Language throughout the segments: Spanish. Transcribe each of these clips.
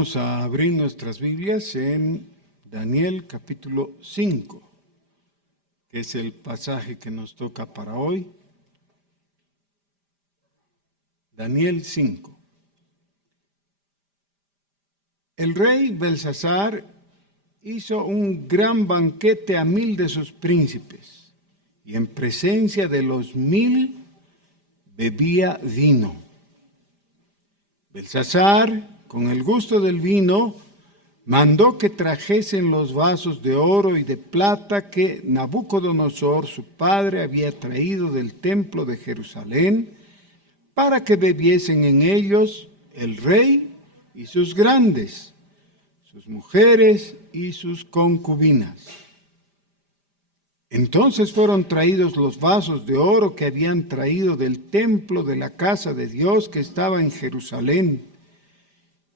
Vamos a abrir nuestras Biblias en Daniel capítulo 5, que es el pasaje que nos toca para hoy. Daniel 5. El rey Belsasar hizo un gran banquete a 1000 de sus príncipes, y en presencia de los 1000 bebía vino. Belsasar, con el gusto del vino, mandó que trajesen los vasos de oro y de plata que Nabucodonosor, su padre, había traído del templo de Jerusalén, para que bebiesen en ellos el rey y sus grandes, sus mujeres y sus concubinas. Entonces fueron traídos los vasos de oro que habían traído del templo de la casa de Dios que estaba en Jerusalén,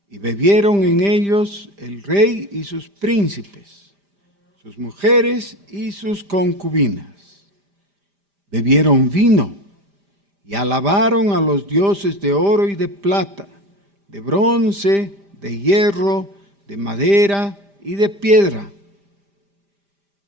y bebieron en ellos el rey y sus príncipes, sus mujeres y sus concubinas. Bebieron vino y alabaron a los dioses de oro y de plata, de bronce, de hierro, de madera y de piedra.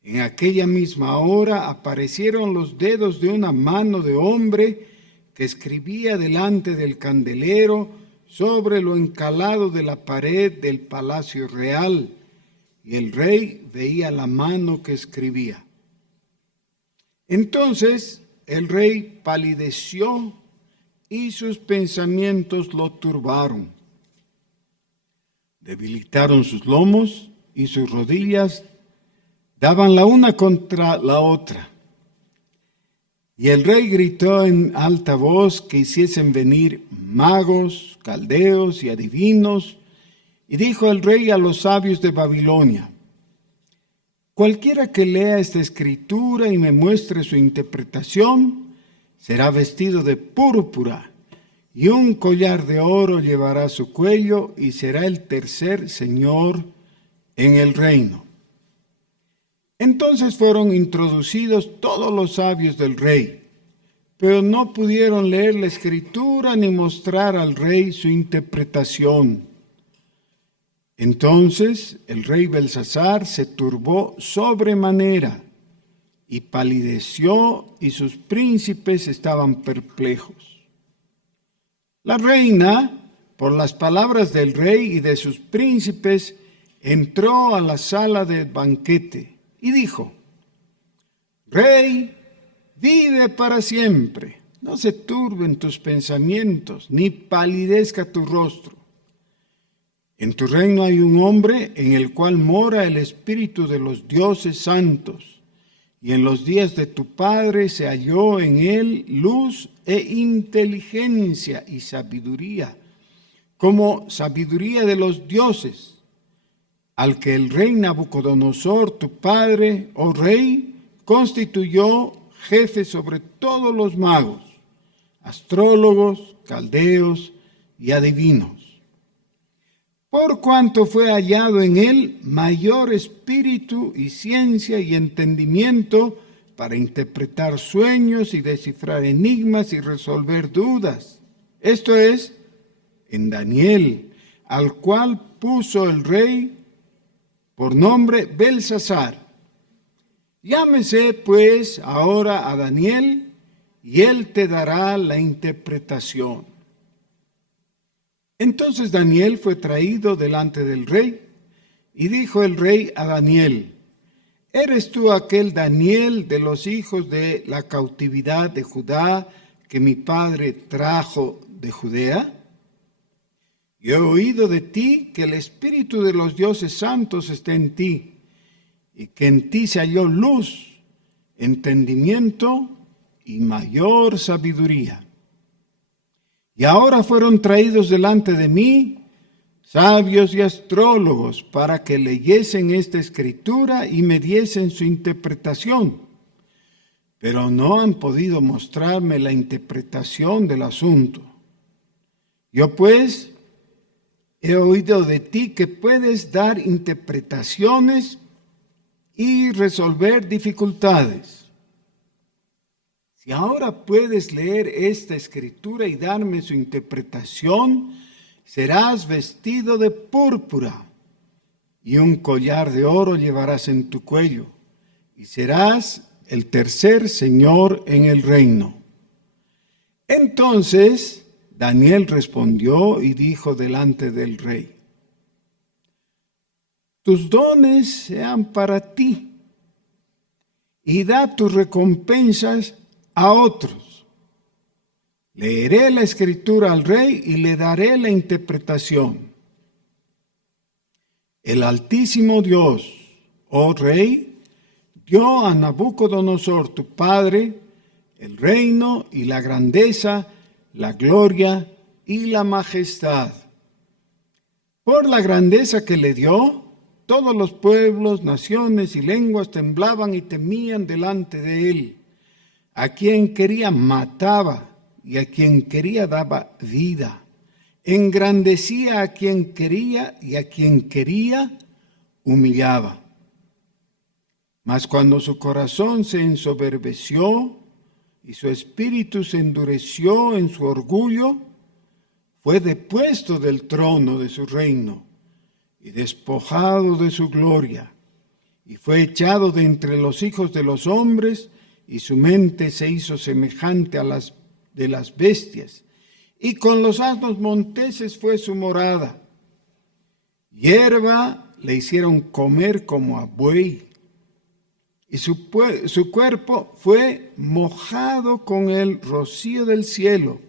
En aquella misma hora aparecieron los dedos de una mano de hombre que escribía delante del candelero sobre lo encalado de la pared del palacio real, y el rey veía la mano que escribía. Entonces el rey palideció y sus pensamientos lo turbaron. Debilitaron sus lomos y sus rodillas daban la una contra la otra. Y el rey gritó en alta voz que hiciesen venir magos, caldeos y adivinos, y dijo el rey a los sabios de Babilonia: cualquiera que lea esta escritura y me muestre su interpretación, será vestido de púrpura, y un collar de oro llevará a su cuello, y será el tercer señor en el reino. Entonces fueron introducidos todos los sabios del rey, pero no pudieron leer la escritura ni mostrar al rey su interpretación. Entonces el rey Belsasar se turbó sobremanera y palideció, y sus príncipes estaban perplejos. La reina, por las palabras del rey y de sus príncipes, entró a la sala del banquete y dijo: Rey, vive para siempre. No se turben tus pensamientos, ni palidezca tu rostro. En tu reino hay un hombre en el cual mora el espíritu de los dioses santos, y en los días de tu padre se halló en él luz e inteligencia y sabiduría, como sabiduría de los dioses, al que el rey Nabucodonosor, tu padre, oh rey, constituyó jefe sobre todos los magos, astrólogos, caldeos y adivinos. Por cuanto fue hallado en él mayor espíritu y ciencia y entendimiento para interpretar sueños y descifrar enigmas y resolver dudas. Esto es, en Daniel, al cual puso el rey por nombre Belsasar. Llámese pues ahora a Daniel, y él te dará la interpretación. Entonces Daniel fue traído delante del rey, y dijo el rey a Daniel: ¿Eres tú aquel Daniel de los hijos de la cautividad de Judá que mi padre trajo de Judea? Yo he oído de ti que el espíritu de los dioses santos está en ti, y que en ti se halló luz, entendimiento y mayor sabiduría. Y ahora fueron traídos delante de mí sabios y astrólogos para que leyesen esta escritura y me diesen su interpretación, pero no han podido mostrarme la interpretación del asunto. Yo pues he oído de ti que puedes dar interpretaciones y resolver dificultades. Si ahora puedes leer esta escritura y darme su interpretación, serás vestido de púrpura, y un collar de oro llevarás en tu cuello, y serás el tercer señor en el reino. Entonces Daniel respondió y dijo delante del rey: tus dones sean para ti, y da tus recompensas a otros. Leeré la escritura al rey y le daré la interpretación. El Altísimo Dios, oh rey, dio a Nabucodonosor tu padre el reino y la grandeza, la gloria y la majestad. Por la grandeza que le dio, todos los pueblos, naciones y lenguas temblaban y temían delante de él. A quien quería mataba y a quien quería daba vida. Engrandecía a quien quería y a quien quería humillaba. Mas cuando su corazón se ensoberbeció y su espíritu se endureció en su orgullo, fue depuesto del trono de su reino y despojado de su gloria, y fue echado de entre los hijos de los hombres, y su mente se hizo semejante a las de las bestias, y con los asnos monteses fue su morada. Hierba le hicieron comer como a buey, y su cuerpo fue mojado con el rocío del cielo,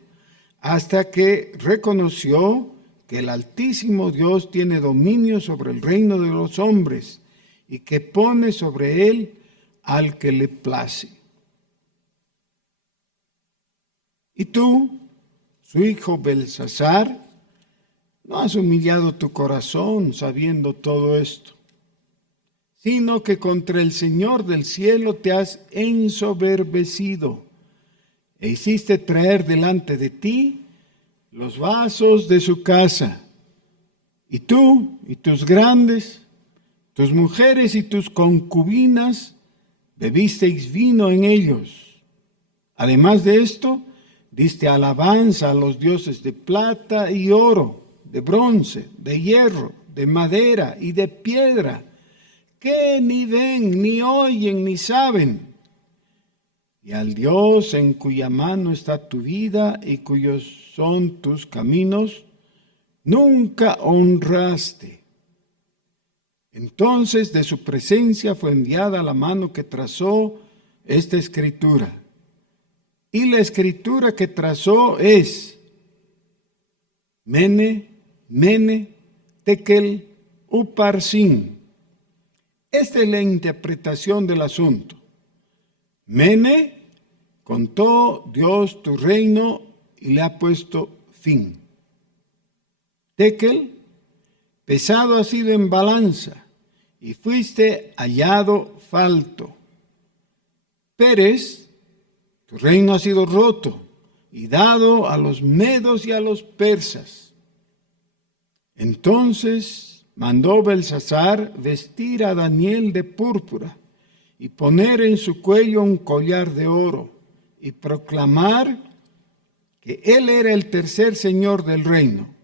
hasta que reconoció que el Altísimo Dios tiene dominio sobre el reino de los hombres y que pone sobre él al que le place. Y tú, su hijo Belsasar, no has humillado tu corazón sabiendo todo esto, sino que contra el Señor del cielo te has ensoberbecido e hiciste traer delante de ti los vasos de su casa, y tú y tus grandes, tus mujeres y tus concubinas, bebisteis vino en ellos. Además de esto, diste alabanza a los dioses de plata y oro, de bronce, de hierro, de madera y de piedra, que ni ven, ni oyen, ni saben. Y al Dios en cuya mano está tu vida y cuyos son tus caminos, nunca honraste. Entonces de su presencia fue enviada la mano que trazó esta escritura. Y la escritura que trazó es: Mene, Mene, Tekel, Uparsin. Esta es la interpretación del asunto. Mene, contó Dios tu reino y le ha puesto fin. Tekel, pesado ha sido en balanza y fuiste hallado falto. Peres, tu reino ha sido roto y dado a los medos y a los persas. Entonces mandó Belsasar vestir a Daniel de púrpura y poner en su cuello un collar de oro y proclamar que él era el tercer señor del reino.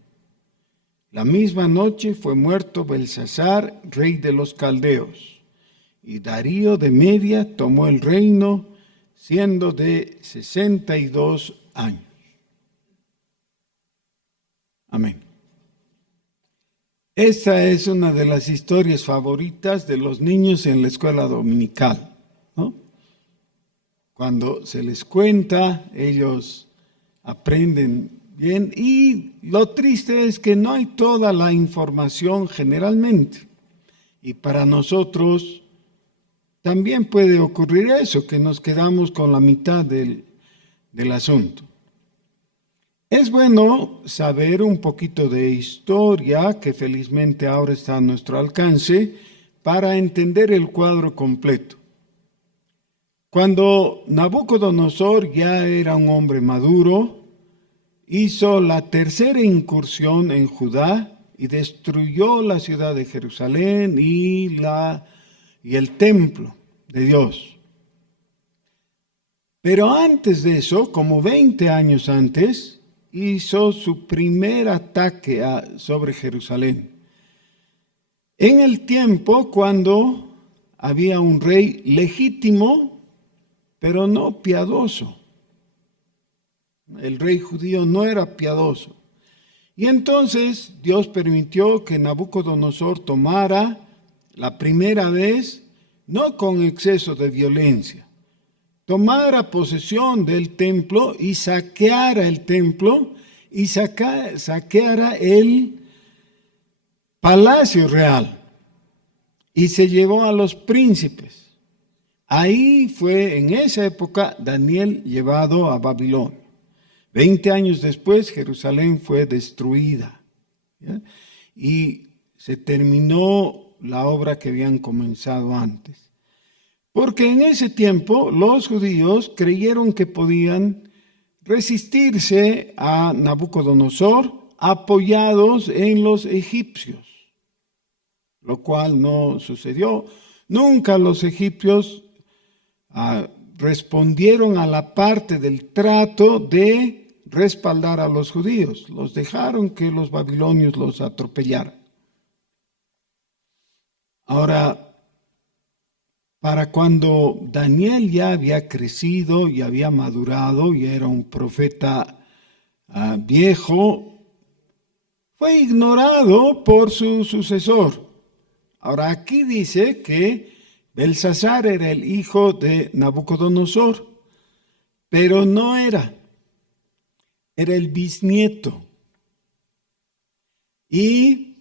La misma noche fue muerto Belsasar, rey de los caldeos, y Darío de Media tomó el reino siendo de 62 años. Amén. Esta es una de las historias favoritas de los niños en la escuela dominical, ¿no? Cuando se les cuenta, ellos aprenden bien, y lo triste es que no hay toda la información generalmente. Y para nosotros también puede ocurrir eso, que nos quedamos con la mitad del asunto. Es bueno saber un poquito de historia, que felizmente ahora está a nuestro alcance, para entender el cuadro completo. Cuando Nabucodonosor ya era un hombre maduro, hizo la tercera incursión en Judá y destruyó la ciudad de Jerusalén y el templo de Dios. Pero antes de eso, como 20 años antes, hizo su primer ataque sobre Jerusalén. En el tiempo cuando había un rey legítimo, pero no piadoso. El rey judío no era piadoso. Y entonces Dios permitió que Nabucodonosor tomara la primera vez, no con exceso de violencia, tomara posesión del templo y saqueara el templo y saqueara el palacio real y se llevó a los príncipes. Ahí fue en esa época Daniel llevado a Babilonia. 20 años después Jerusalén fue destruida, ¿ya? Y se terminó la obra que habían comenzado antes. Porque en ese tiempo los judíos creyeron que podían resistirse a Nabucodonosor apoyados en los egipcios, lo cual no sucedió. Nunca los egipcios respondieron a la parte del trato de respaldar a los judíos. Los dejaron que los babilonios los atropellaran. Ahora, para cuando Daniel ya había crecido y había madurado y era un profeta viejo, fue ignorado por su sucesor. Ahora aquí dice que Belsasar era el hijo de Nabucodonosor, pero no era el bisnieto. Y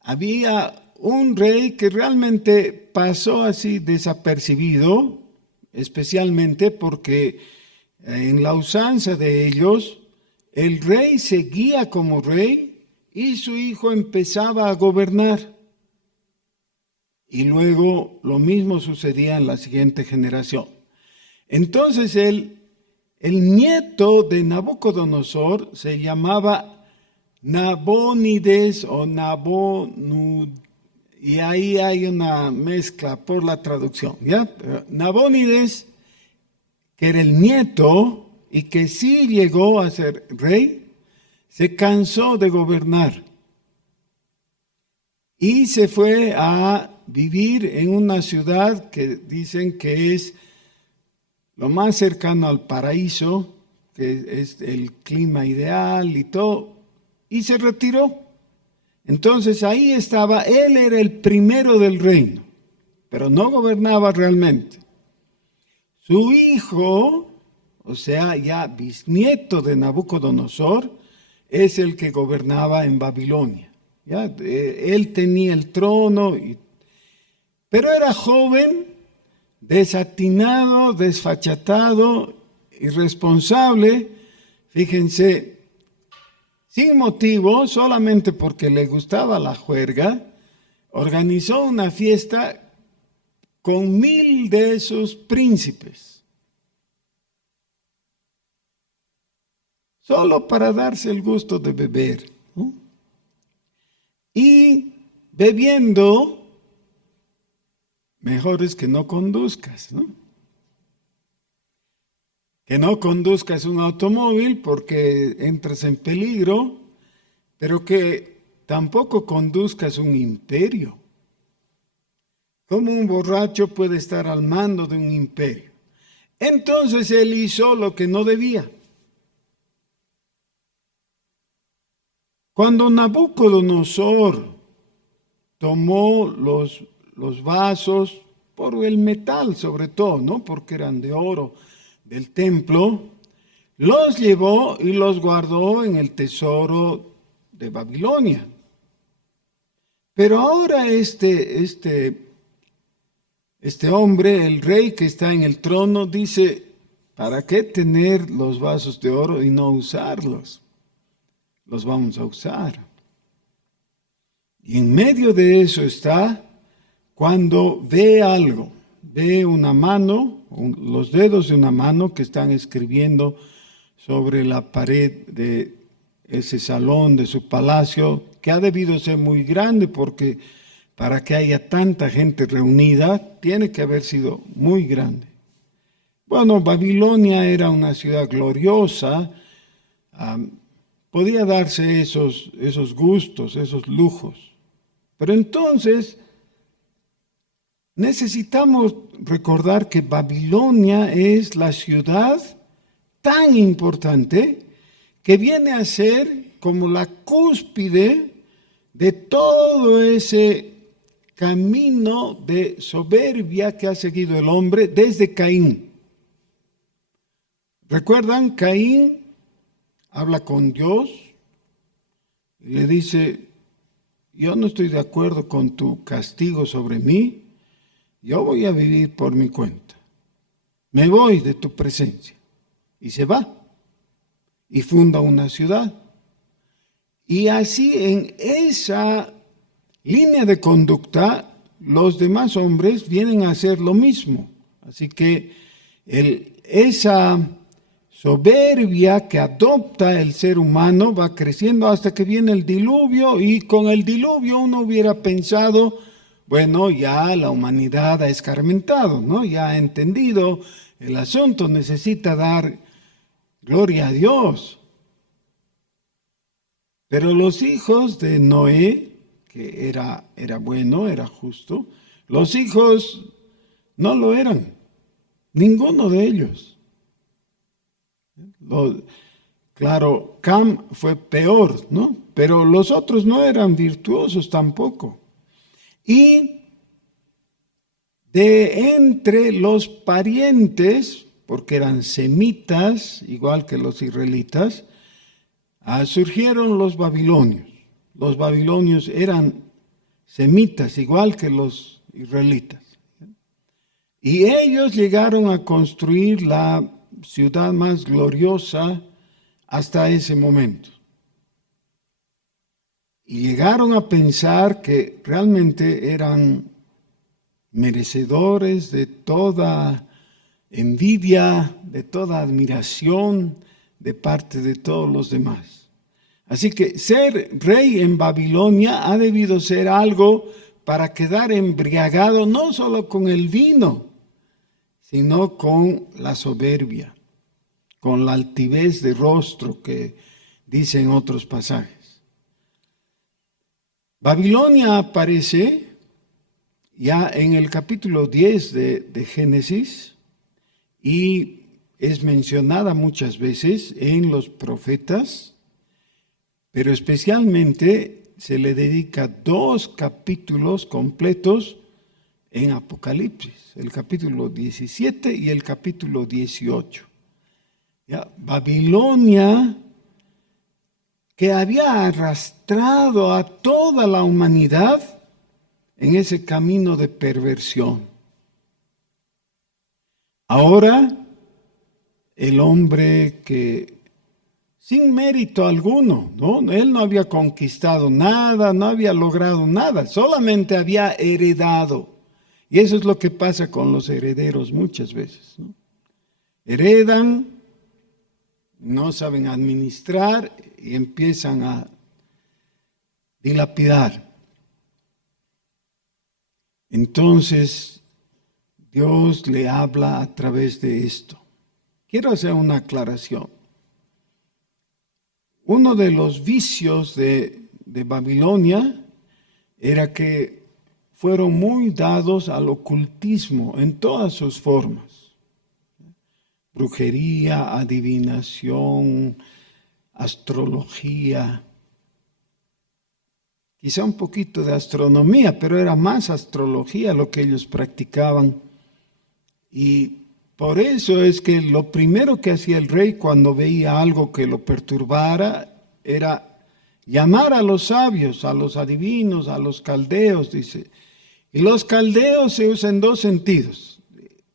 había un rey que realmente pasó así desapercibido, especialmente porque en la usanza de ellos, el rey seguía como rey y su hijo empezaba a gobernar. Y luego lo mismo sucedía en la siguiente generación. Entonces el nieto de Nabucodonosor se llamaba Nabónides o Nabonud, y ahí hay una mezcla por la traducción, ¿ya? Nabónides, que era el nieto y que sí llegó a ser rey, se cansó de gobernar y se fue a vivir en una ciudad que dicen que es lo más cercano al paraíso, que es el clima ideal y todo, y se retiró. Entonces ahí estaba, él era el primero del reino, pero no gobernaba realmente. Su hijo, o sea, ya bisnieto de Nabucodonosor, es el que gobernaba en Babilonia. ¿Ya? Él tenía el trono, pero era joven, desatinado, desfachatado, irresponsable, fíjense, sin motivo, solamente porque le gustaba la juerga, organizó una fiesta con 1000 de sus príncipes, solo para darse el gusto de beber, ¿no? Y bebiendo, mejor es que no conduzcas, ¿no? Que no conduzcas un automóvil porque entras en peligro, pero que tampoco conduzcas un imperio. ¿Cómo un borracho puede estar al mando de un imperio? Entonces él hizo lo que no debía. Cuando Nabucodonosor tomó los vasos, por el metal sobre todo, ¿no? Porque eran de oro, del templo, los llevó y los guardó en el tesoro de Babilonia. Pero ahora este hombre, el rey que está en el trono, dice, ¿para qué tener los vasos de oro y no usarlos? Los vamos a usar. Y en medio de eso está cuando ve algo, ve una mano, los dedos de una mano que están escribiendo sobre la pared de ese salón de su palacio, que ha debido ser muy grande porque para que haya tanta gente reunida, tiene que haber sido muy grande. Bueno, Babilonia era una ciudad gloriosa, podía darse esos gustos, esos lujos. Pero entonces necesitamos recordar que Babilonia es la ciudad tan importante que viene a ser como la cúspide de todo ese camino de soberbia que ha seguido el hombre desde Caín. ¿Recuerdan? Caín habla con Dios y le dice: yo no estoy de acuerdo con tu castigo sobre mí, yo voy a vivir por mi cuenta, me voy de tu presencia. Y se va y funda una ciudad. Y así en esa línea de conducta los demás hombres vienen a hacer lo mismo. Así que esa soberbia que adopta el ser humano va creciendo hasta que viene el diluvio, y con el diluvio uno hubiera pensado, bueno, ya la humanidad ha escarmentado, ¿no? Ya ha entendido el asunto, necesita dar gloria a Dios. Pero los hijos de Noé, que era bueno, era justo, los hijos no lo eran, ninguno de ellos. Claro, Cam fue peor, ¿no? Pero los otros no eran virtuosos tampoco. Y de entre los parientes, porque eran semitas, igual que los israelitas, surgieron los babilonios. Los babilonios eran semitas, igual que los israelitas. Y ellos llegaron a construir la ciudad más gloriosa hasta ese momento. Y llegaron a pensar que realmente eran merecedores de toda envidia, de toda admiración de parte de todos los demás. Así que ser rey en Babilonia ha debido ser algo para quedar embriagado no solo con el vino, sino con la soberbia, con la altivez de rostro que dice en otros pasajes. Babilonia aparece ya en el capítulo 10 de Génesis y es mencionada muchas veces en los profetas, pero especialmente se le dedica 2 capítulos completos en Apocalipsis, el capítulo 17 y el capítulo 18. ¿Ya? Babilonia, que había arrastrado a toda la humanidad en ese camino de perversión. Ahora, el hombre que sin mérito alguno, ¿no? Él no había conquistado nada, no había logrado nada, solamente había heredado. Y eso es lo que pasa con los herederos muchas veces, ¿no? Heredan, no saben administrar y empiezan a dilapidar. Entonces, Dios le habla a través de esto. Quiero hacer una aclaración. Uno de los vicios de Babilonia era que fueron muy dados al ocultismo en todas sus formas. Brujería, adivinación, astrología, quizá un poquito de astronomía, pero era más astrología lo que ellos practicaban. Y por eso es que lo primero que hacía el rey cuando veía algo que lo perturbara era llamar a los sabios, a los adivinos, a los caldeos, dice. Y los caldeos se usan en 2 sentidos.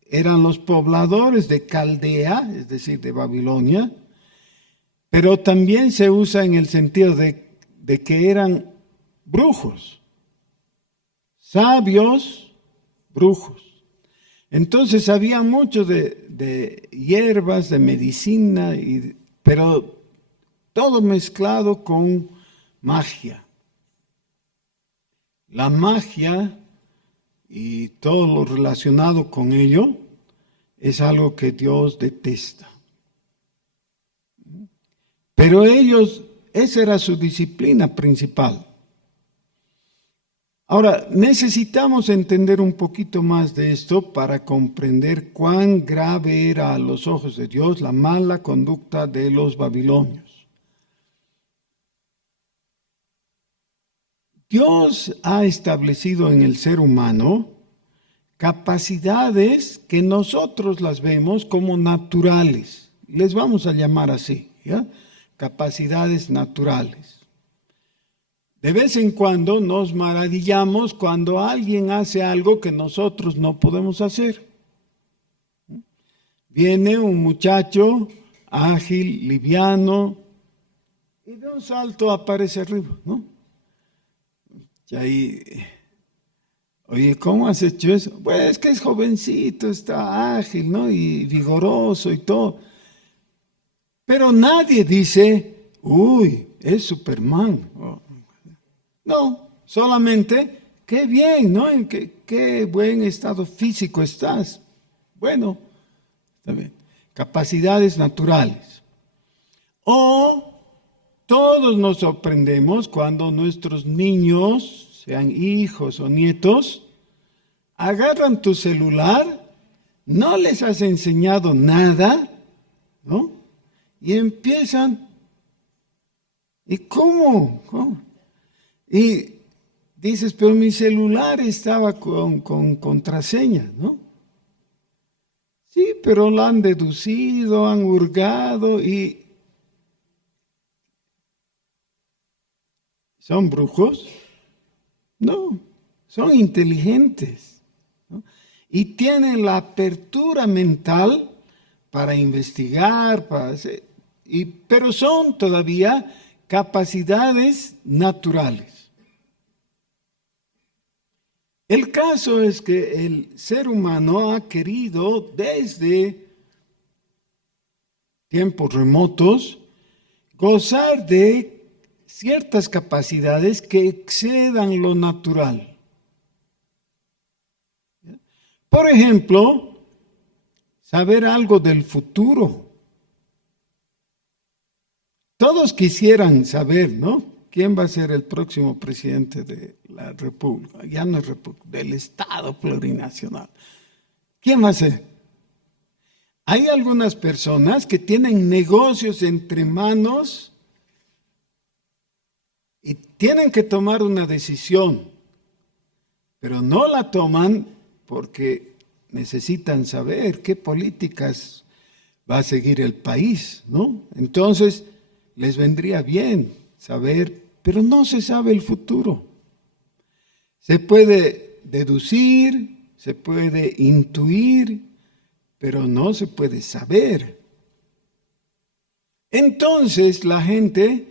Eran los pobladores de Caldea, es decir, de Babilonia, pero también se usa en el sentido de que eran brujos, sabios, brujos. Entonces había mucho de hierbas, de medicina, pero todo mezclado con magia. La magia y todo lo relacionado con ello es algo que Dios detesta. Pero ellos esa era su disciplina principal. Ahora, necesitamos entender un poquito más de esto para comprender cuán grave era a los ojos de Dios la mala conducta de los babilonios. Dios ha establecido en el ser humano capacidades que nosotros las vemos como naturales. Les vamos a llamar así, ¿ya? Capacidades naturales. De vez en cuando nos maravillamos cuando alguien hace algo que nosotros no podemos hacer. Viene un muchacho ágil, liviano, y de un salto aparece arriba, ¿no? Y ahí, oye, ¿cómo has hecho eso? Pues es que es jovencito, está ágil, ¿no? Y vigoroso y todo. Pero nadie dice, uy, es Superman. No, solamente, qué bien, ¿no? En qué buen estado físico estás. Bueno, está bien. Capacidades naturales. O todos nos sorprendemos cuando nuestros niños, sean hijos o nietos, agarran tu celular, no les has enseñado nada, ¿no? Y empiezan, ¿y cómo? ¿Cómo? Y dices, pero mi celular estaba con contraseña, ¿no? Sí, pero lo han deducido, han hurgado y ¿son brujos? No, son inteligentes, ¿no? Y tienen la apertura mental para investigar, pero son todavía capacidades naturales. El caso es que el ser humano ha querido desde tiempos remotos gozar de ciertas capacidades que excedan lo natural. Por ejemplo, saber algo del futuro. Todos quisieran saber, ¿no? ¿Quién va a ser el próximo presidente de la República? Ya no es República, del Estado plurinacional. ¿Quién va a ser? Hay algunas personas que tienen negocios entre manos y tienen que tomar una decisión, pero no la toman porque necesitan saber qué políticas va a seguir el país, ¿no? Entonces, les vendría bien saber, pero no se sabe el futuro. Se puede deducir, se puede intuir, pero no se puede saber. Entonces la gente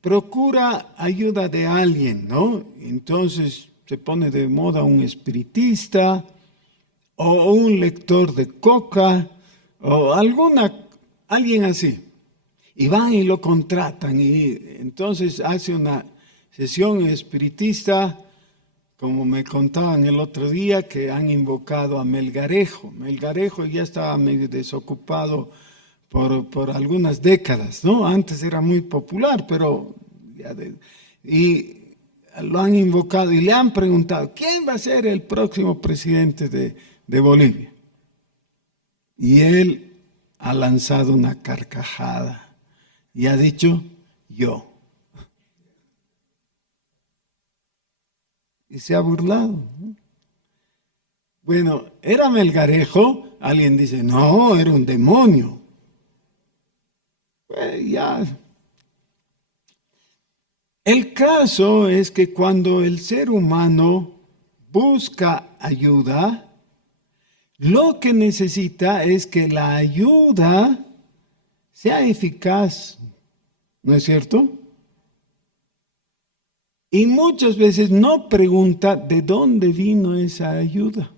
procura ayuda de alguien, ¿no? Entonces se pone de moda un espiritista o un lector de coca o alguien así. Y van y lo contratan y entonces hace una sesión espiritista, como me contaban el otro día, que han invocado a Melgarejo. Melgarejo ya estaba medio desocupado por algunas décadas, ¿no? Antes era muy popular, pero y lo han invocado y le han preguntado, ¿quién va a ser el próximo presidente de Bolivia? Y él ha lanzado una carcajada. Y ha dicho, yo. Y se ha burlado. Bueno, ¿era Melgarejo? Alguien dice, no, era un demonio. Pues ya. El caso es que cuando el ser humano busca ayuda, lo que necesita es que la ayuda sea eficaz, ¿no es cierto? Y muchas veces no pregunta de dónde vino esa ayuda.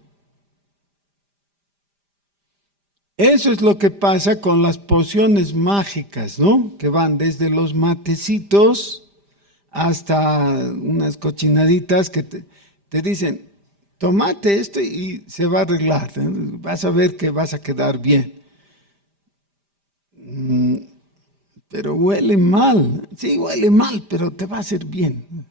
Eso es lo que pasa con las pociones mágicas, ¿no? Que van desde los matecitos hasta unas cochinaditas que te dicen, tomate esto y se va a arreglar, vas a ver que vas a quedar bien. pero huele mal. Sí, huele mal, pero te va a hacer bien.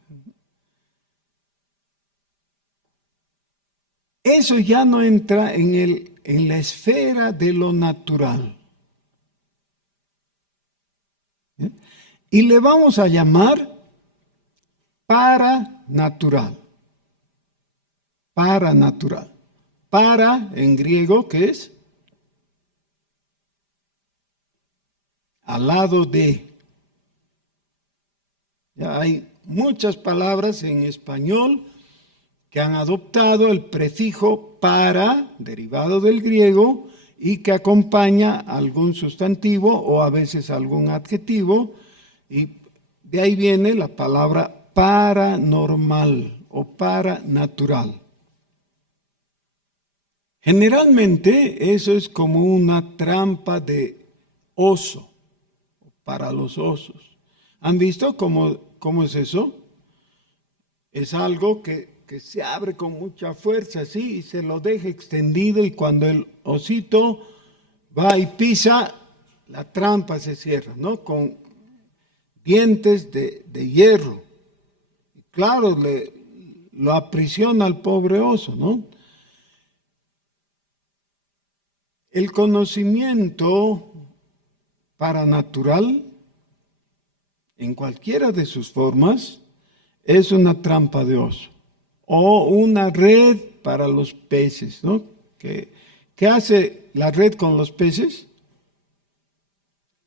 Eso ya no entra en la esfera de lo natural. ¿Eh? Y le vamos a llamar paranatural. Paranatural. Para, en griego, ¿qué es? Al lado de. Ya hay muchas palabras en español que han adoptado el prefijo para, derivado del griego, y que acompaña algún sustantivo o a veces algún adjetivo, y de ahí viene la palabra paranormal o paranatural. Generalmente eso es como una trampa de oso, para los osos. ¿Han visto cómo es eso? Es algo que se abre con mucha fuerza así y se lo deja extendido, y cuando el osito va y pisa, la trampa se cierra, ¿no? Con dientes de hierro. Y claro, lo aprisiona al pobre oso, ¿no? El conocimiento paranatural, en cualquiera de sus formas, es una trampa de oso o una red para los peces, ¿no? ¿Qué hace la red con los peces?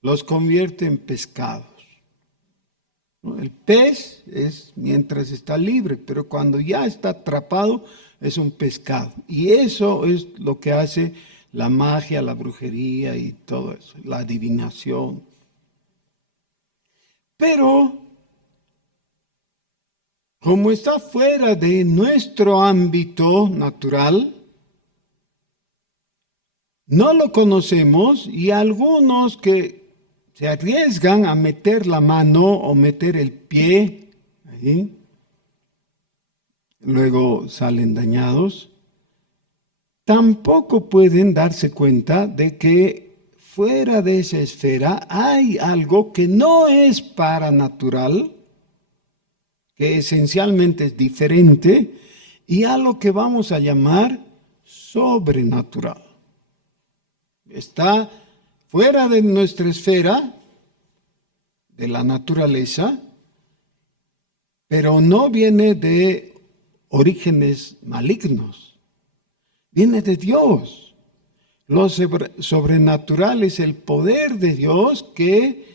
Los convierte en pescados, ¿no? El pez es mientras está libre, pero cuando ya está atrapado es un pescado. Y eso es lo que hace la magia, la brujería y todo eso, la adivinación. Pero como está fuera de nuestro ámbito natural, no lo conocemos, y algunos que se arriesgan a meter la mano o meter el pie ahí, luego salen dañados, tampoco pueden darse cuenta de que fuera de esa esfera hay algo que no es paranatural, que esencialmente es diferente, y a lo que vamos a llamar sobrenatural. Está fuera de nuestra esfera, de la naturaleza, pero no viene de orígenes malignos, viene de Dios. Lo sobrenatural es el poder de Dios que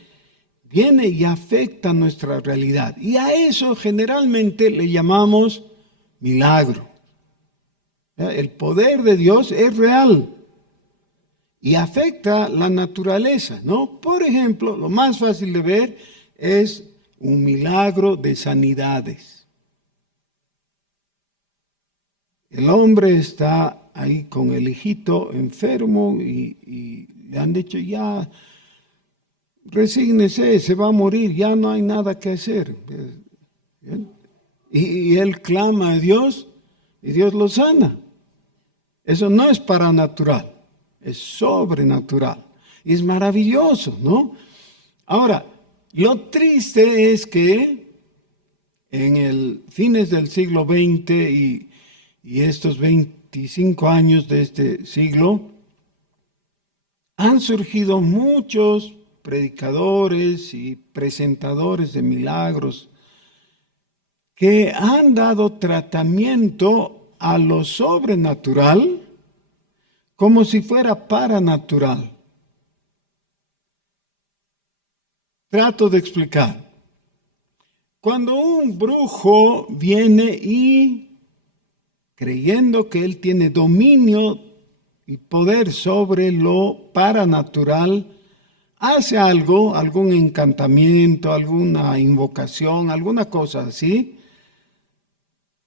viene y afecta nuestra realidad. Y a eso generalmente le llamamos milagro. El poder de Dios es real y afecta la naturaleza, ¿no? Por ejemplo, lo más fácil de ver es un milagro de sanidades. El hombre está ahí con el hijito enfermo y le han dicho ya, resígnese, se va a morir, ya no hay nada que hacer. Y él clama a Dios y Dios lo sana. Eso no es paranatural, es sobrenatural. Y es maravilloso, ¿no? Ahora, lo triste es que en el fines del siglo XX y estos 25 años de este siglo, han surgido muchos predicadores y presentadores de milagros que han dado tratamiento a lo sobrenatural como si fuera paranatural. Trato de explicar. Cuando un brujo viene y, creyendo que él tiene dominio y poder sobre lo paranatural, hace algo, algún encantamiento, alguna invocación, alguna cosa así,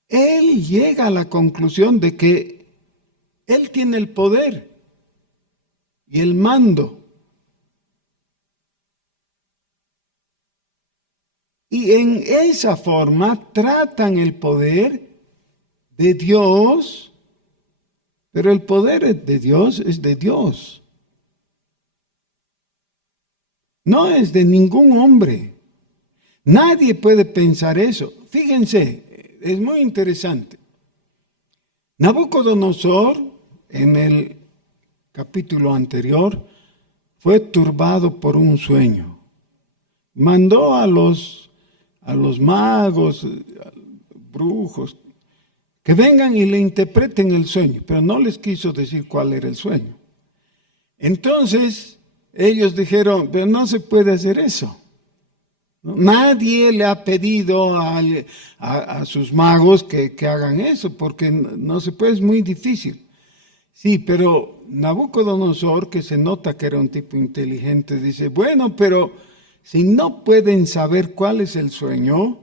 él llega a la conclusión de que él tiene el poder y el mando. Y en esa forma tratan el poder de Dios, pero el poder de Dios es de Dios. no es de ningún hombre. Nadie puede pensar eso. Fíjense, es muy interesante. Nabucodonosor, en el capítulo anterior, fue turbado por un sueño. Mandó a los magos, brujos, que vengan y le interpreten el sueño, pero no les quiso decir cuál era el sueño. Entonces ellos dijeron, pero no se puede hacer eso. Nadie le ha pedido a sus magos que hagan eso, porque no se puede, es muy difícil. Sí, pero Nabucodonosor, que se nota que era un tipo inteligente, dice, bueno, pero si no pueden saber cuál es el sueño,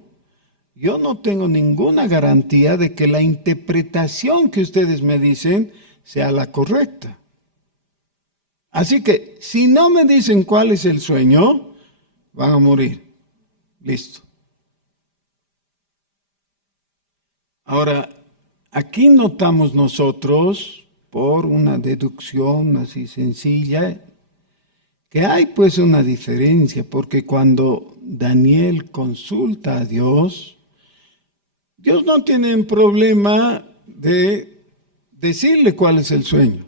yo no tengo ninguna garantía de que la interpretación que ustedes me dicen sea la correcta. Así que, si no me dicen cuál es el sueño, van a morir. Listo. Ahora, aquí notamos nosotros, por una deducción así sencilla, que hay pues una diferencia, porque cuando Daniel consulta a Dios, Dios no tiene un problema de decirle cuál es el sueño.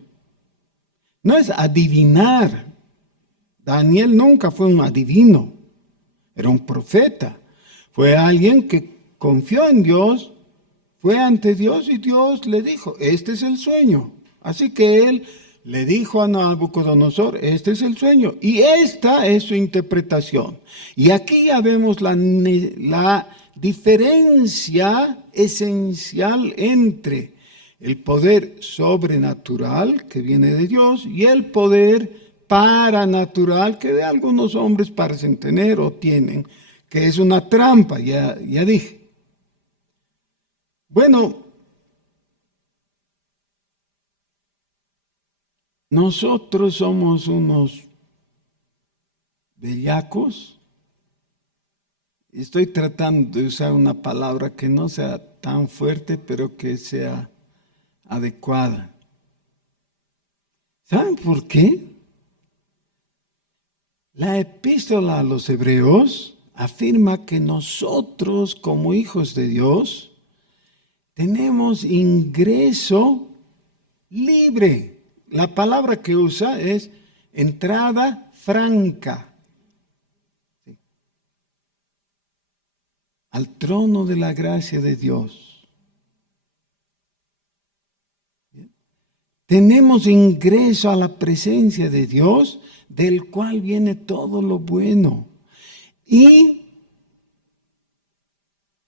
No es adivinar. Daniel nunca fue un adivino. Era un profeta. Fue alguien que confió en Dios, fue ante Dios y Dios le dijo, este es el sueño. Así que él le dijo a Nabucodonosor, este es el sueño. Y esta es su interpretación. Y aquí ya vemos la diferencia esencial entre el poder sobrenatural que viene de Dios y el poder paranatural que de algunos hombres parecen tener o tienen, que es una trampa, ya dije. Bueno, nosotros somos unos bellacos. Estoy tratando de usar una palabra que no sea tan fuerte, pero que sea adecuada. ¿Saben por qué? La epístola a los Hebreos afirma que nosotros, como hijos de Dios, tenemos ingreso libre. La palabra que usa es entrada franca al trono de la gracia de Dios. Tenemos ingreso a la presencia de Dios, del cual viene todo lo bueno. Y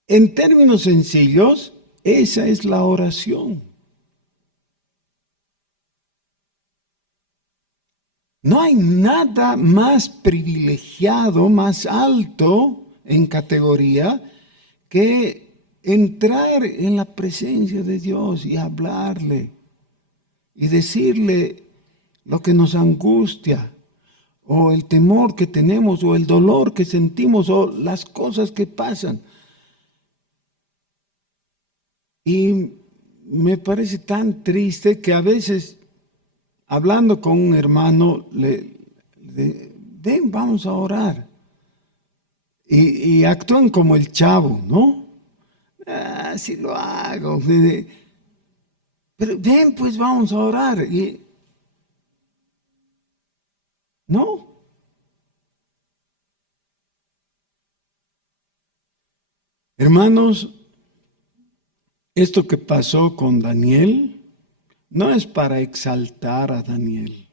en términos sencillos, esa es la oración. No hay nada más privilegiado, más alto en categoría que entrar en la presencia de Dios y hablarle y decirle lo que nos angustia, o el temor que tenemos, o el dolor que sentimos, o las cosas que pasan. Y me parece tan triste que a veces, hablando con un hermano, ven, vamos a orar. Y actúan como el chavo, ¿no? Sí lo hago. Pero ven, pues vamos a orar. No. Hermanos, esto que pasó con Daniel no es para exaltar a Daniel.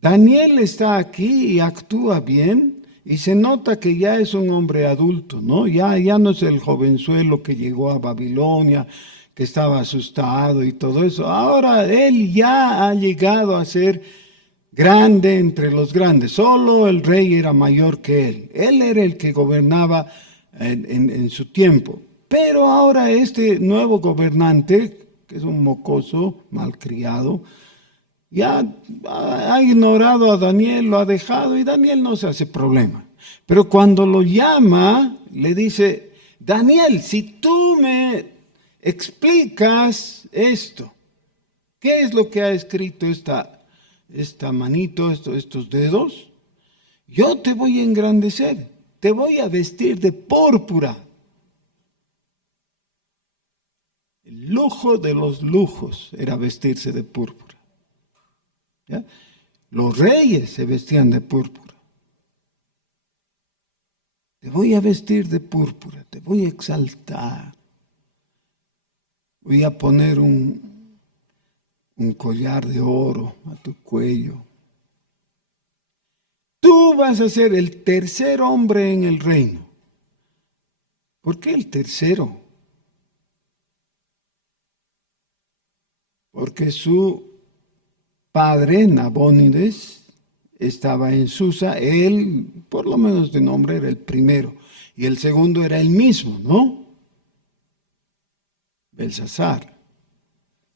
Daniel está aquí y actúa bien y se nota que ya es un hombre adulto, ¿no? Ya no es el jovenzuelo que llegó a Babilonia, que estaba asustado y todo eso. Ahora él ya ha llegado a ser grande entre los grandes. Solo el rey era mayor que él. Él era el que gobernaba en su tiempo. Pero ahora este nuevo gobernante, que es un mocoso malcriado, ya ha ignorado a Daniel, lo ha dejado y Daniel no se hace problema. Pero cuando lo llama, le dice, Daniel, si tú me explicas esto, ¿qué es lo que ha escrito esta manito, estos dedos? yo te voy a engrandecer, te voy a vestir de púrpura. El lujo de los lujos era vestirse de púrpura. ¿Ya? Los reyes se vestían de púrpura. Te voy a vestir de púrpura, te voy a exaltar. Voy a poner un collar de oro a tu cuello. Tú vas a ser el tercer hombre en el reino. ¿Por qué el tercero? Porque su padre, Nabónides, estaba en Susa. Él, por lo menos de nombre, era el primero. Y el segundo era el mismo, ¿no? Belsasar.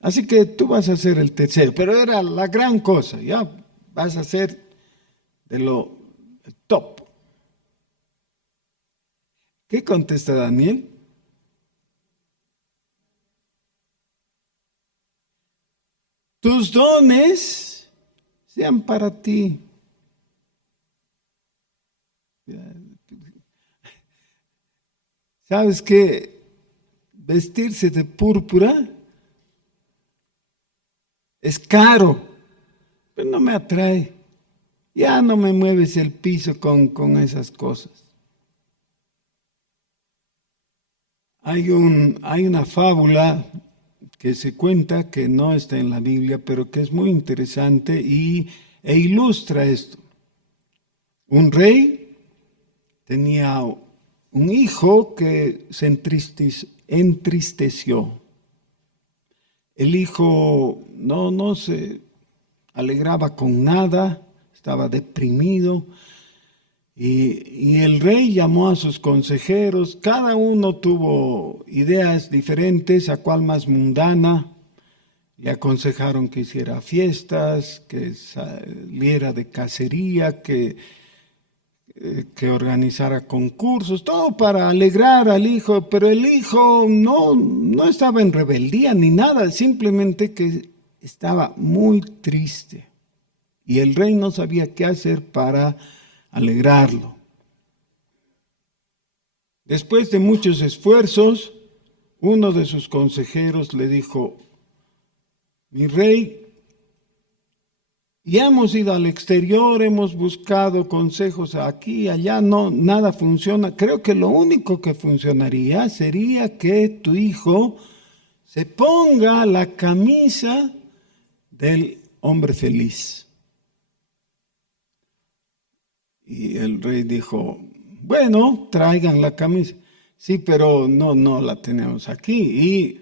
Así que tú vas a ser el tercero. Pero era la gran cosa, ya vas a ser de lo top. ¿Qué contesta Daniel? Tus dones sean para ti. ¿Sabes qué? Vestirse de púrpura es caro, pero no me atrae. Ya no me mueves el piso con esas cosas. Hay una fábula que se cuenta, que no está en la Biblia, pero que es muy interesante e ilustra esto. Un rey tenía un hijo que se entristeció. El hijo no se alegraba con nada, estaba deprimido. Y el rey llamó a sus consejeros, cada uno tuvo ideas diferentes, a cuál más mundana. Le aconsejaron que hiciera fiestas, que saliera de cacería, que organizara concursos, todo para alegrar al hijo, pero el hijo no estaba en rebeldía ni nada, simplemente que estaba muy triste. Y el rey no sabía qué hacer para alegrarlo. Después de muchos esfuerzos, uno de sus consejeros le dijo: mi rey, ya hemos ido al exterior, hemos buscado consejos aquí y allá, nada funciona. Creo que lo único que funcionaría sería que tu hijo se ponga la camisa del hombre feliz. Y el rey dijo: bueno, traigan la camisa. Sí, pero no la tenemos aquí. ¿Y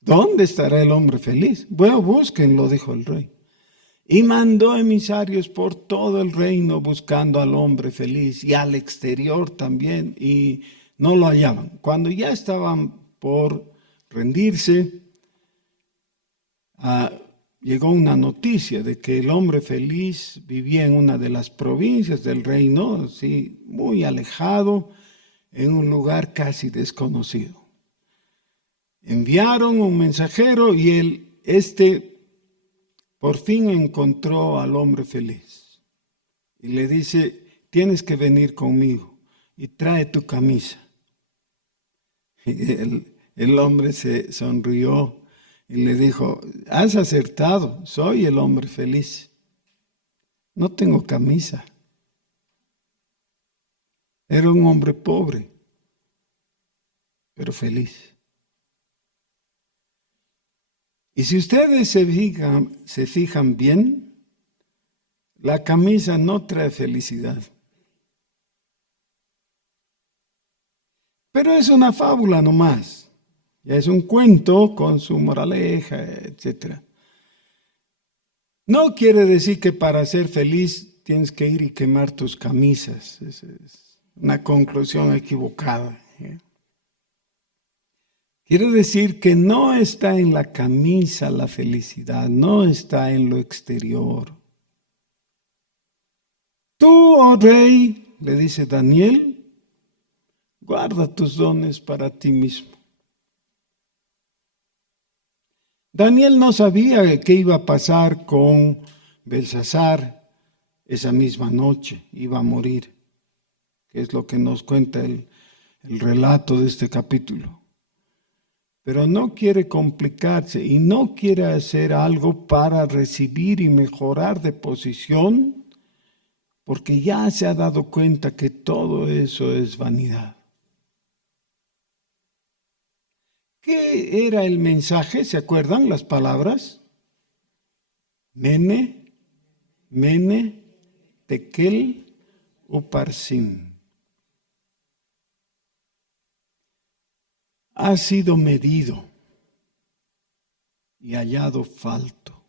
dónde estará el hombre feliz? Bueno, búsquenlo, dijo el rey. Y mandó emisarios por todo el reino buscando al hombre feliz y al exterior también, y no lo hallaban. Cuando ya estaban por rendirse, llegó una noticia de que el hombre feliz vivía en una de las provincias del reino, así, muy alejado, en un lugar casi desconocido. Enviaron un mensajero y por fin encontró al hombre feliz. Y le dice: tienes que venir conmigo y trae tu camisa. Y el hombre se sonrió y le dijo: has acertado, soy el hombre feliz. No tengo camisa. Era un hombre pobre, pero feliz. Y si ustedes se fijan bien, la camisa no trae felicidad. Pero es una fábula nomás. Ya es un cuento con su moraleja, etc. No quiere decir que para ser feliz tienes que ir y quemar tus camisas. Esa es una conclusión equivocada. Quiere decir que no está en la camisa la felicidad, no está en lo exterior. Tú, oh rey, le dice Daniel, guarda tus dones para ti mismo. Daniel no sabía qué iba a pasar con Belsasar. esa misma noche iba a morir, que es lo que nos cuenta el relato de este capítulo. Pero no quiere complicarse y no quiere hacer algo para recibir y mejorar de posición, porque ya se ha dado cuenta que todo eso es vanidad. ¿Qué era el mensaje? ¿Se acuerdan las palabras? Mene, mene, tekel, uparsin. Ha sido medido y hallado falto.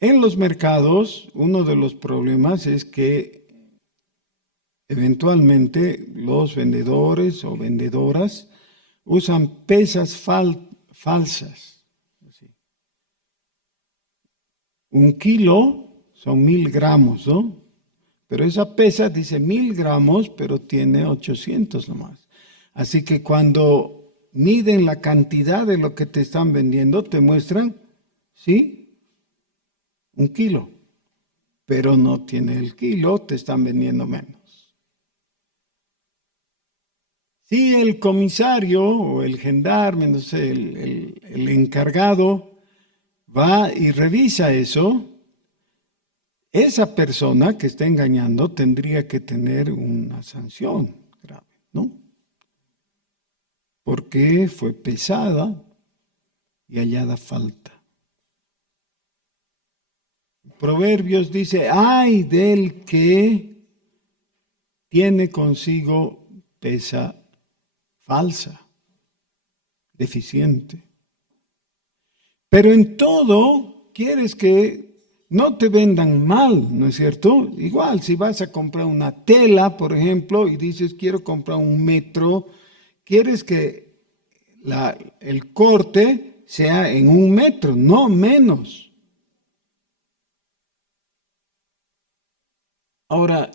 En los mercados, uno de los problemas es que eventualmente los vendedores o vendedoras usan pesas falsas. 1 kilo son 1000 gramos, ¿no? Pero esa pesa dice 1000 gramos, pero tiene 800 nomás. Así que cuando miden la cantidad de lo que te están vendiendo, te muestran, ¿sí? 1 kilo. Pero no tiene el kilo, te están vendiendo menos. Si el comisario o el gendarme, no sé, el encargado va y revisa eso, esa persona que está engañando tendría que tener una sanción grave, ¿no? Porque fue pesada y hallada falta. Proverbios dice, ay del que tiene consigo pesa falsa, deficiente. Pero en todo quieres que no te vendan mal, ¿no es cierto? Igual, si vas a comprar una tela, por ejemplo, y dices, quiero comprar 1 metro, quieres que el corte sea en 1 metro, no menos. Ahora,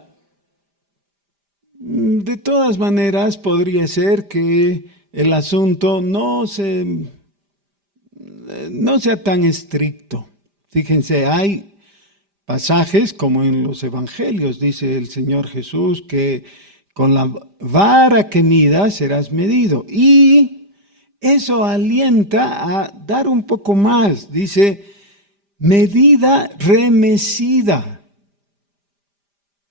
de todas maneras, podría ser que el asunto no sea tan estricto. Fíjense, hay pasajes como en los evangelios, dice el Señor Jesús, que con la vara que midas serás medido. Y eso alienta a dar un poco más. Dice, medida remecida.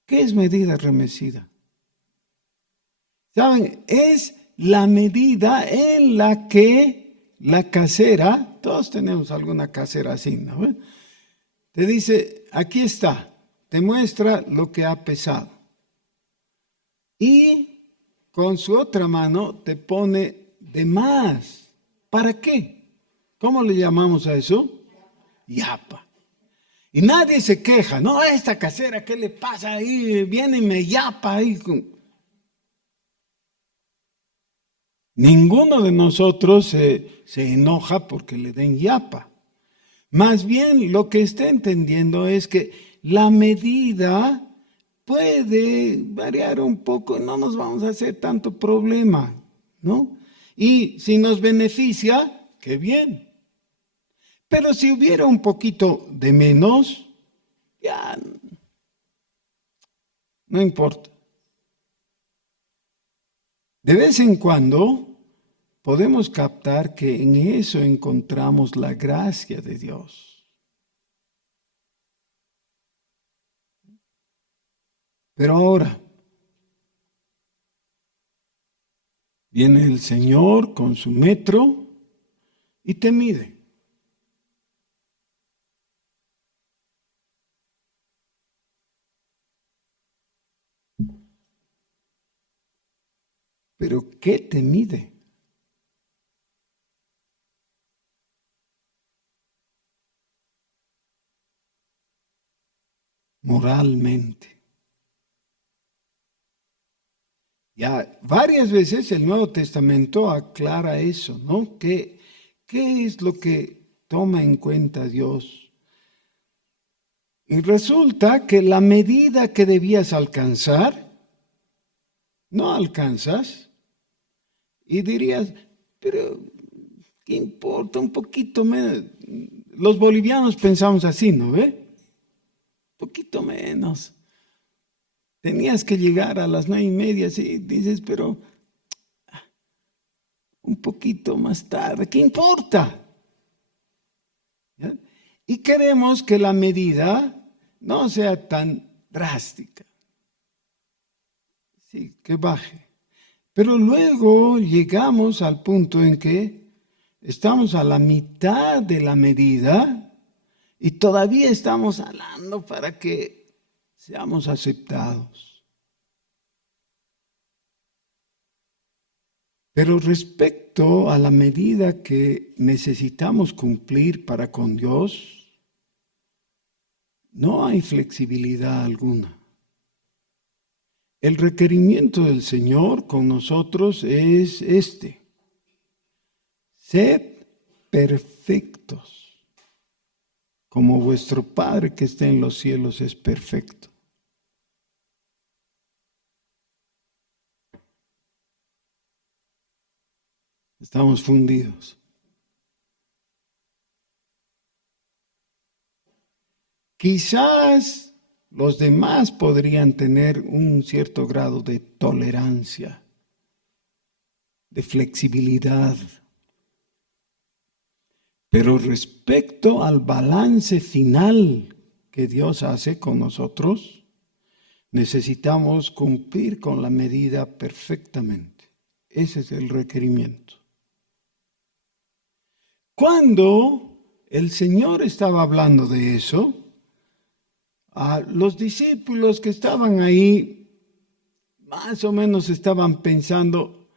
¿Qué es medida remecida? ¿Saben? Es la medida en la que la casera, todos tenemos alguna casera así, ¿no? Te dice, aquí está, te muestra lo que ha pesado. Y con su otra mano te pone de más. ¿Para qué? ¿Cómo le llamamos a eso? Yapa. Y nadie se queja, no, esta casera, ¿qué le pasa ahí? Viene y me yapa ahí. Ninguno de nosotros se enoja porque le den yapa. Más bien lo que está entendiendo es que la medida puede variar un poco, no nos vamos a hacer tanto problema, ¿no? Y si nos beneficia, qué bien. Pero si hubiera un poquito de menos, ya no importa. De vez en cuando podemos captar que en eso encontramos la gracia de Dios. Pero ahora viene el Señor con su metro y te mide. ¿Pero qué te mide? Moralmente. Ya varias veces el Nuevo Testamento aclara eso, ¿no? ¿Qué es lo que toma en cuenta Dios? Y resulta que la medida que debías alcanzar, no alcanzas. Y dirías, pero ¿qué importa? Un poquito menos. Los bolivianos pensamos así, ¿no ve? Un poquito menos. Tenías que llegar a las 9:30, sí, dices, pero un poquito más tarde, ¿qué importa? ¿Ya? Y queremos que la medida no sea tan drástica, sí, que baje. Pero luego llegamos al punto en que estamos a la mitad de la medida y todavía estamos hablando para que seamos aceptados. Pero respecto a la medida que necesitamos cumplir para con Dios, no hay flexibilidad alguna. El requerimiento del Señor con nosotros es este: sed perfectos, como vuestro Padre que está en los cielos es perfecto. Estamos fundidos. Quizás los demás podrían tener un cierto grado de tolerancia, de flexibilidad. Pero respecto al balance final que Dios hace con nosotros, necesitamos cumplir con la medida perfectamente. Ese es el requerimiento. Cuando el Señor estaba hablando de eso, a los discípulos que estaban ahí, más o menos estaban pensando,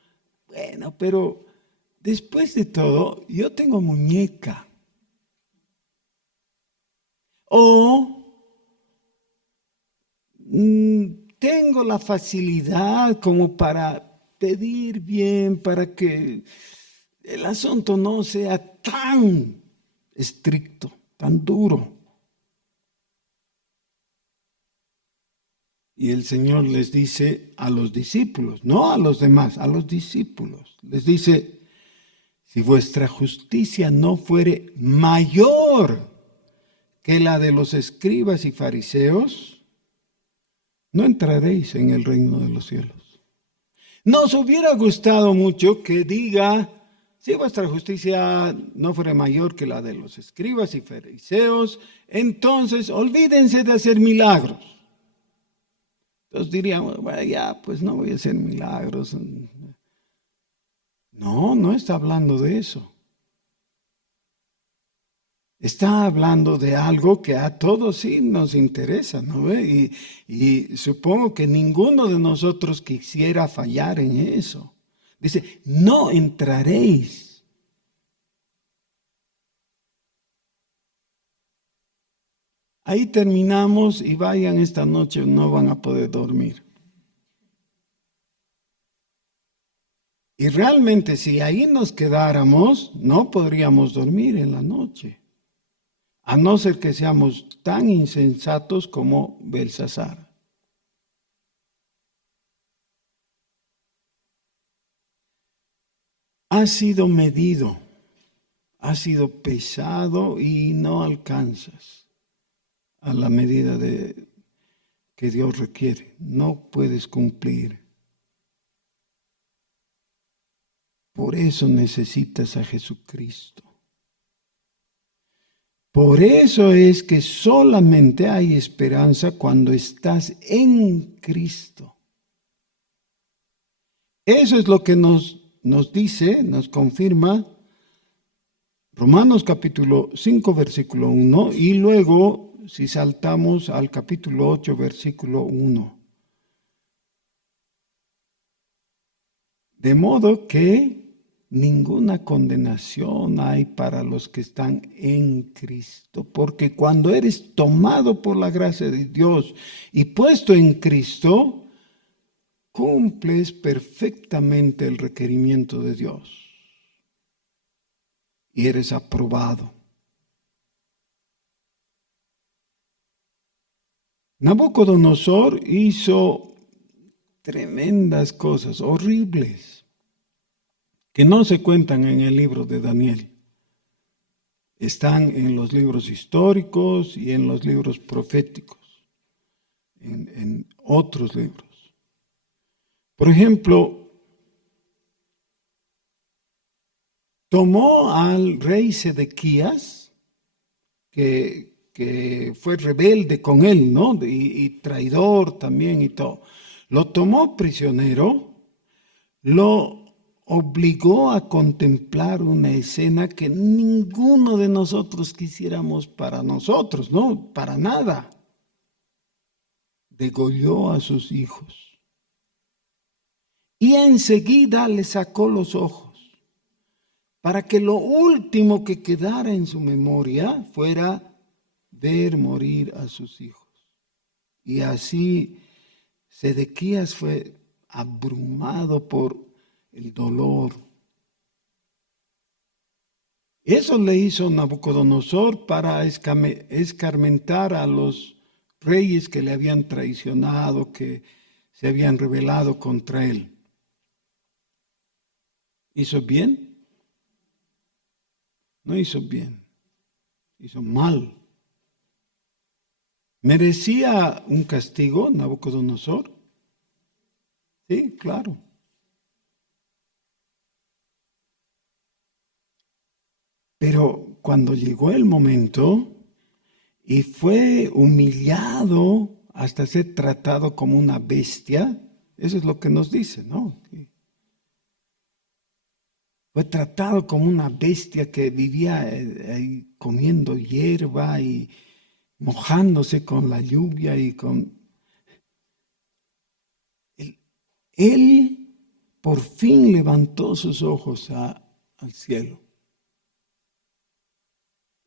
bueno, pero después de todo, yo tengo muñeca. O tengo la facilidad como para pedir bien, para que el asunto no sea tan estricto, tan duro. Y el Señor les dice a los discípulos, no a los demás, a los discípulos, les dice: si vuestra justicia no fuere mayor que la de los escribas y fariseos, no entraréis en el reino de los cielos. Nos hubiera gustado mucho que diga: si vuestra justicia no fuera mayor que la de los escribas y fariseos, entonces olvídense de hacer milagros. Entonces diríamos, bueno, ya, pues no voy a hacer milagros. No, no está hablando de eso. Está hablando de algo que a todos sí nos interesa, ¿no ve? Y supongo que ninguno de nosotros quisiera fallar en eso. Dice, no entraréis. Ahí terminamos y vayan esta noche, no van a poder dormir. Y realmente si ahí nos quedáramos, no podríamos dormir en la noche, a no ser que seamos tan insensatos como Belsasar. Ha sido medido, ha sido pesado y no alcanzas a la medida que Dios requiere. No puedes cumplir. Por eso necesitas a Jesucristo. Por eso es que solamente hay esperanza cuando estás en Cristo. Eso es lo que nos dice, nos confirma Romanos capítulo 5, versículo 1, y luego si saltamos al capítulo 8, versículo 1. De modo que ninguna condenación hay para los que están en Cristo, porque cuando eres tomado por la gracia de Dios y puesto en Cristo, cumples perfectamente el requerimiento de Dios y eres aprobado. Nabucodonosor hizo tremendas cosas, horribles. que no se cuentan en el libro de Daniel. Están en los libros históricos y en los libros proféticos, en otros libros. Por ejemplo, tomó al rey Sedequías, que fue rebelde con él, ¿no? Y traidor también y todo. Lo tomó prisionero, lo obligó a contemplar una escena que ninguno de nosotros quisiéramos para nosotros, ¿no? Para nada. Degolló a sus hijos. Y enseguida le sacó los ojos, para que lo último que quedara en su memoria fuera ver morir a sus hijos. Y así Sedequías fue abrumado por el dolor. Eso le hizo Nabucodonosor para escarmentar a los reyes que le habían traicionado, que se habían rebelado contra él. ¿Hizo bien? No hizo bien, hizo mal. ¿Merecía un castigo Nabucodonosor? Sí, claro. Pero cuando llegó el momento y fue humillado hasta ser tratado como una bestia, eso es lo que nos dice, ¿no? Fue tratado como una bestia que vivía ahí comiendo hierba y mojándose con la lluvia y con... Él por fin levantó sus ojos al cielo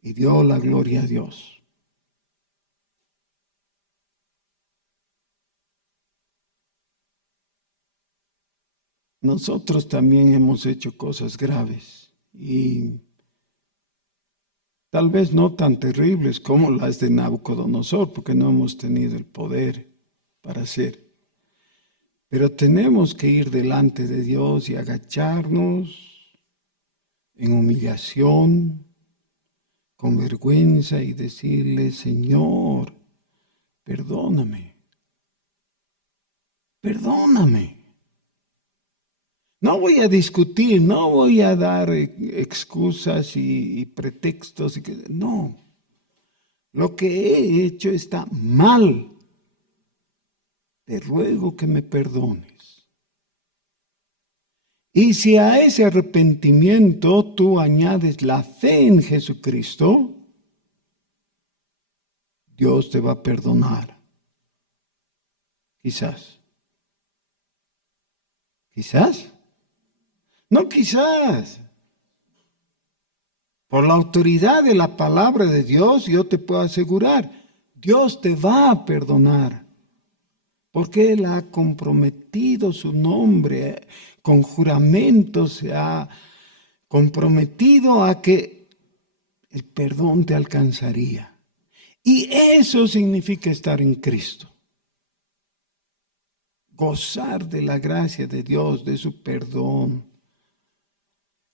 y dio la gloria a Dios. Nosotros también hemos hecho cosas graves y tal vez no tan terribles como las de Nabucodonosor, porque no hemos tenido el poder para hacer. Pero tenemos que ir delante de Dios y agacharnos en humillación, con vergüenza y decirle, Señor, perdóname, perdóname. No voy a discutir, no voy a dar excusas y pretextos. No, lo que he hecho está mal. Te ruego que me perdones. Y si a ese arrepentimiento tú añades la fe en Jesucristo, Dios te va a perdonar. Quizás. Quizás. No quizás. Por la autoridad de la palabra de Dios, yo te puedo asegurar, Dios te va a perdonar. Porque Él ha comprometido su nombre, con juramento se ha comprometido a que el perdón te alcanzaría. Y eso significa estar en Cristo. Gozar de la gracia de Dios, de su perdón.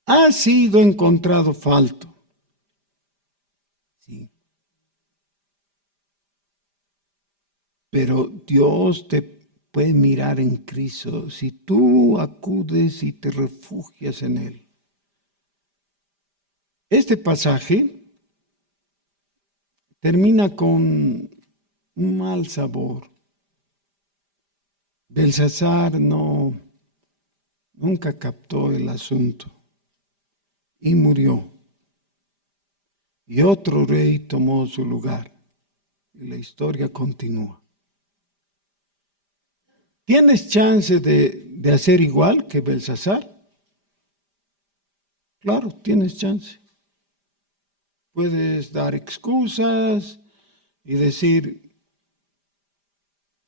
Ha sido encontrado falto. Sí. Pero Dios te puede mirar en Cristo si tú acudes y te refugias en Él. Este pasaje termina con un mal sabor. Belsasar nunca captó el asunto y murió. Y otro rey tomó su lugar. Y la historia continúa. ¿Tienes chance de hacer igual que Belsasar? Claro, tienes chance. Puedes dar excusas y decir,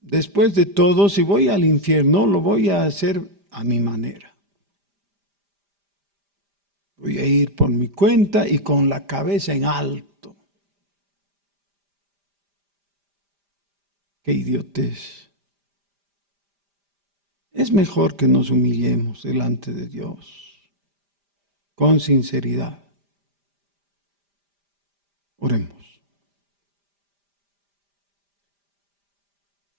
después de todo, si voy al infierno, lo voy a hacer a mi manera. Voy a ir por mi cuenta y con la cabeza en alto. ¡Qué idiotez! Es mejor que nos humillemos delante de Dios con sinceridad. Oremos.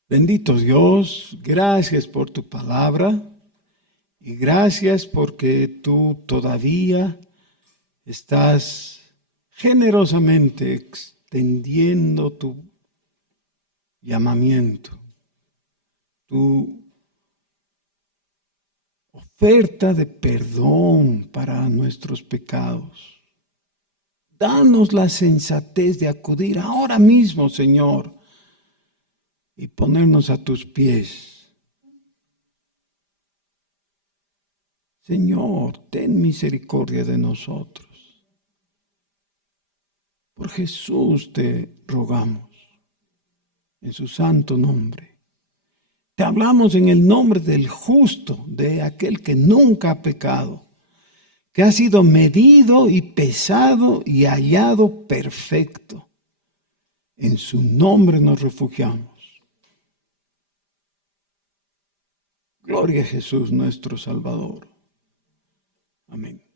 Bendito Dios, gracias por tu palabra y gracias porque tú todavía estás generosamente extendiendo tu llamamiento, tu oferta de perdón para nuestros pecados. Danos la sensatez de acudir ahora mismo, Señor, y ponernos a tus pies. Señor, ten misericordia de nosotros. Por Jesús te rogamos, en su santo nombre. Te hablamos en el nombre del justo, de aquel que nunca ha pecado, que ha sido medido y pesado y hallado perfecto. En su nombre nos refugiamos. Gloria a Jesús nuestro Salvador. Amén.